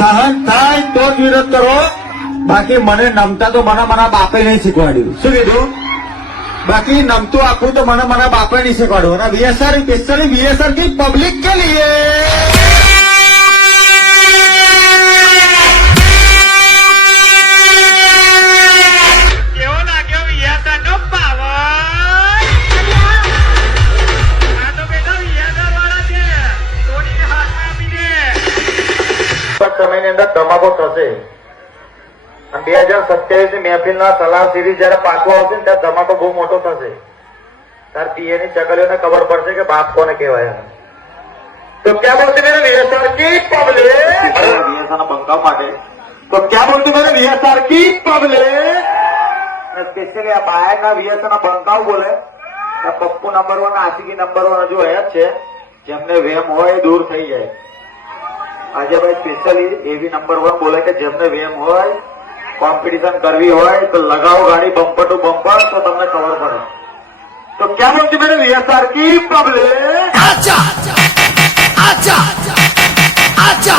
સહન થાય તો જ વિરોધ કરો, બાકી મને નમતા તો મારા બાપે નહીં શીખવાડ્યું. શું કીધું? બાકી નમતું આપવું તો મારા બાપે નહીં શીખવાડ્યું. અને વીએસઆર સ્પેશિયલી વીએસआर की पब्लिक के लिए સમયની અંદર ધમાકો થશે. 2027 ની મહેફિલના સલાહ સિરીઝ જયારે પાછો આવશે ને ત્યારે ધમાકો બહુ મોટો થશે. ત્યારે પીએની ચકલીઓને ખબર પડશે કે બાપ કોને કહેવાય. તો ક્યાં બોલતી મેરે વીએસઆર की पब्लिक વીએસઆર બંકાવ માટે તો ક્યાં બોલતી મેરે વીએસઆર की पब्लिक સ્પેશિયલી આ બાયરના વીએસઆર ના બંકાવ બોલે. પપ્પુ નંબર 1 આશિકી નંબર 1 હજુ હે જ છે. જેમને વેમ હોય એ દૂર થઈ જાય. આજે ભાઈ સ્પેશિયલી એવી નંબર 1 બોલે કે જેમને વેમ હોય, કોમ્પિટિશન કરવી હોય તો લગાવો ગાડી બમ્પર ટુ બમ્પર તો તમને ખબર પડે. તો ક્યાં બોલતી મેરે વીએસઆર की पब्लिक आजा आजा आजा आजा